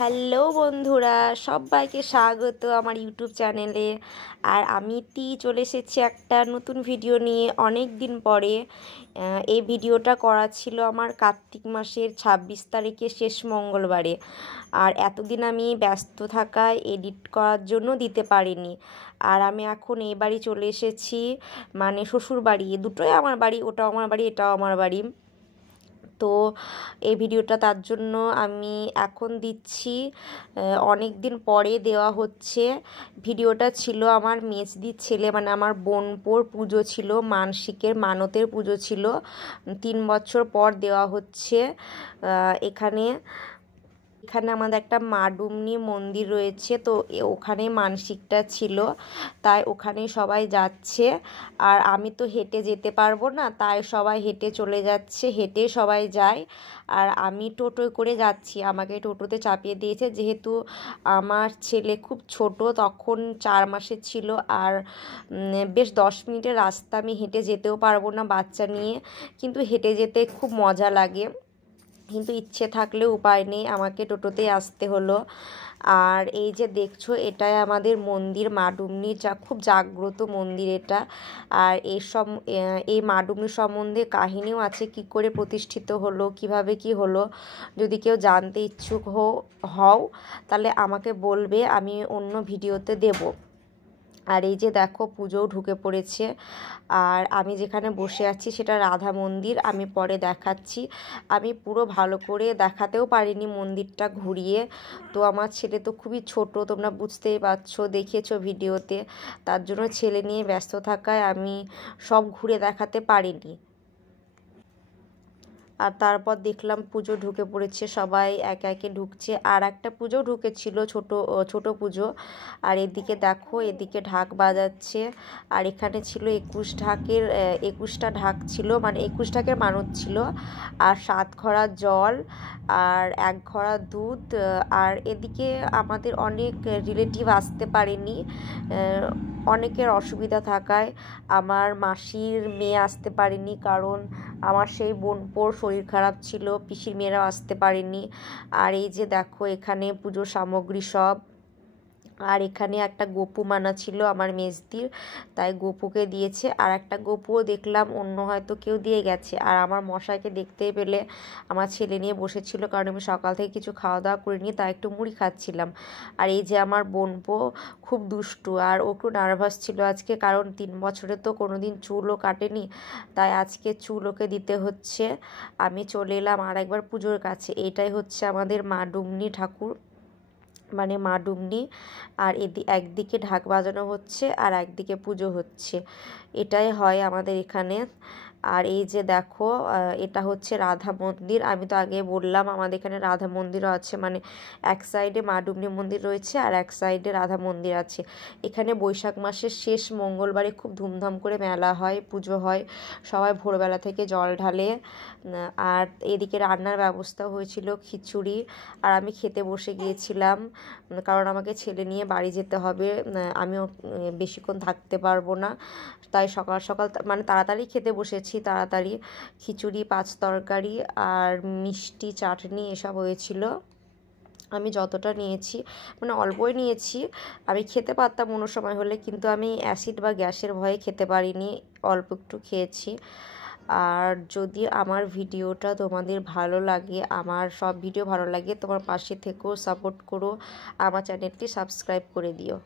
Hello বন্ধুরা, সবাইকে স্বাগত আমার ইউটিউব চ্যানেলে। আর আমি চলে এসেছি একটা নতুন ভিডিও নিয়ে অনেক দিন পরে। এই ভিডিওটা করা ছিল আমার কার্তিক মাসের 26 তারিখে শেষ মঙ্গলবারে। আর এতদিন আমি ব্যস্ত থাকায় এডিট করার জন্য দিতে পারিনি। আর আমি এখন এই বাড়ি চলে এসেছি, মানে শ্বশুর বাড়ি, দুটোই আমার বাড়ি, ওটাও আমার বাড়ি এটাও আমার বাড়ি। তো এই ভিডিওটা তার জন্য আমি এখন দিচ্ছি, অনেক দিন পরে দেওয়া হচ্ছে। ভিডিওটা ছিল আমার মেজদির ছেলে, মানে আমার বোনপোর পুজো ছিল, মানসিকের মানতের পুজো ছিল, 3 বছর পর দেওয়া হচ্ছে। এখানে আমাদের একটা মাডুমনি মন্দির রয়েছে, তো ওখানে মানসিকটা ছিল, তাই ওখানে সবাই যাচ্ছে। আর আমি তো হেঁটে যেতে পারবো না, তাই সবাই হেঁটে চলে যাচ্ছে, হেঁটে সবাই যায়। আর আমি টোটোয় করে যাচ্ছি, আমাকে টোটোতে চাপিয়ে দিয়েছে, যেহেতু আমার ছেলে খুব ছোট, তখন 4 মাসের ছিল। আর বেশ 10 মিনিটের রাস্তা, আমি হেঁটে যেতেও পারবো না বাচ্চা নিয়ে, কিন্তু হেঁটে যেতে খুব মজা লাগে, কিন্তু ইচ্ছে থাকলে উপায় নেই, আমাকে টোটোতেই আসতে হলো। আর এই যে দেখছো, এটাই আমাদের মন্দির মাডুমনির, যা খুব জাগ্রত মন্দির এটা। আর এই মাডুমনি সম্বন্ধে কাহিনীও আছে, কি করে প্রতিষ্ঠিত হলো, কিভাবে কি হলো। যদি কেউ জানতে ইচ্ছুক হও তাহলে আমাকে বলবে, আমি অন্য ভিডিওতে দেব। আর এই যে দেখো, পুজোও ঢুকে পড়েছে। আর আমি যেখানে বসে আছি সেটা রাধা মন্দির, আমি পরে দেখাচ্ছি। আমি পুরো ভালো করে দেখাতেও পারিনি মন্দিরটা ঘুরিয়ে, তো আমার ছেলে তো খুবই ছোট, তোমরা বুঝতেই পারছো, দেখেছো ভিডিওতে। তার জন্য ছেলে নিয়ে ব্যস্ত থাকায় আমি সব ঘুরে দেখাতে পারিনি। আর তারপর দেখলাম পুজো ঢুকে পড়েছে, সবাই একে একে ঢুকছে। আর একটা পুজো ঢুকেছিল, ছোট পুজো। আর এদিকে দেখো, এদিকে ঢাক বাজাচ্ছে। আর এখানে ছিল 21টা ঢাক ছিল, মানে 21 ঢাকের মানত ছিল। আর 7 ঘড়া জল আর 1 ঘড়া দুধ। আর এদিকে আমাদের অনেক রিলেটিভ আসতে পারেনি, অনেকের অসুবিধা থাকায়। আমার মাসির মেয়ে আসতে পারেনি, কারণ আমার সেই বোনপোর শরীর খারাপ ছিল, পিসির মেয়েরাও আসতে পারেনি। আর এই যে দেখো, এখানে পুজোর সামগ্রী সব। আর এখানে একটা গপু মানা ছিল আমার মেজদির, তাই গপুকে দিয়েছে। আর একটা গপুও দেখলাম অন্য হয়তো কেউ দিয়ে গেছে। আর আমার মশাইকে দেখতে পেলে আমার ছেলে নিয়ে বসেছিল, কারণ আমি সকাল থেকে কিছু খাওয়া দাওয়া করিনি, তাই একটু মুড়ি খাচ্ছিলাম। আর এই যে আমার বোনপো, খুব দুষ্টু, আর ও একটু নার্ভাস ছিল আজকে, কারণ 3 বছরে তো কোনো দিন চুলও কাটেনি, তাই আজকে চুল ওকে দিতে হচ্ছে। আমি চলে এলাম আর একবার পুজোর কাছে। এটাই হচ্ছে আমাদের মা ডুমনি ঠাকুর, মানে মা ডুমনি। আর একদিকে ঢাক বাজানো হচ্ছে আর একদিকে পুজো হচ্ছে, এটাই হয় আমাদের এখানে। আর এই যে দেখো, এটা হচ্ছে রাধা মন্দির। আমি তো আগে বললাম আমাদের এখানে রাধা মন্দিরও আছে, মানে এক সাইডে মা ডুমনি মন্দির রয়েছে আর এক সাইডে রাধা মন্দির আছে। এখানে বৈশাখ মাসের শেষ মঙ্গলবারে খুব ধুমধাম করে মেলা হয়, পুজো হয়, সবাই ভোরবেলা থেকে জল ঢালে। আর এদিকে রান্নার ব্যবস্থা হয়েছিল, খিচুড়ি। আর আমি খেতে বসে গিয়েছিলাম, কারণ আমাকে ছেলে নিয়ে বাড়ি যেতে হবে, আমিও বেশিক্ষণ থাকতে পারবো না, তাই সকাল সকাল মানে তাড়াতাড়ি খেতে বসেছি, তাড়াতাড়ি। খিচুড়ি, 5 তরকারি আর মিষ্টি, চাটনি এসব হয়েছিল। আমি যতটা নিয়েছি, মানে অল্পই নিয়েছি, আমি খেতে পারতাম অন্য সময় হলে, কিন্তু আমি অ্যাসিড বা গ্যাসের ভয়ে খেতে পারিনি, অল্প একটু খেয়েছি। আর যদি আমার ভিডিওটা তোমাদের ভালো লাগে, আমার সব ভিডিও ভালো লাগে, তোমার পাশে থেকেও সাপোর্ট করো, আমার চ্যানেলটি সাবস্ক্রাইব করে দিও।